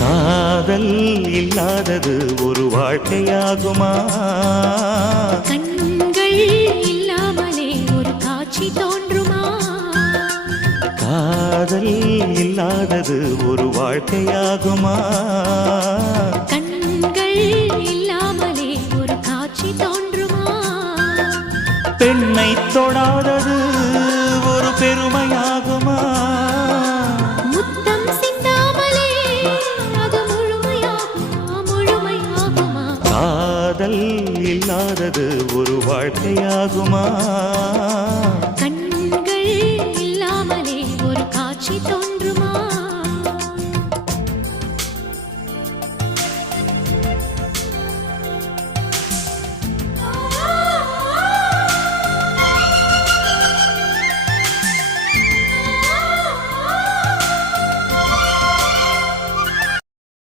காதல் இல்லாதது ஒரு வாழ்க்கையாகுமா? கண்கள் இல்லாமலே ஒரு காட்சி தோன்றுமா? காதல் இல்லாதது ஒரு வாழ்க்கையாகுமா? கண்கள் இல்லாமலே ஒரு காட்சி தோன்றுமா? பெண்ணை தொடாதது ஒரு பெருமையாகுமா? முத்தம் சிந்தாமலே அது முழுமையாகுமா? முழுமையாகுமா? காதல் இல்லாதது ஒரு வாழ்க்கையாகுமா? கண்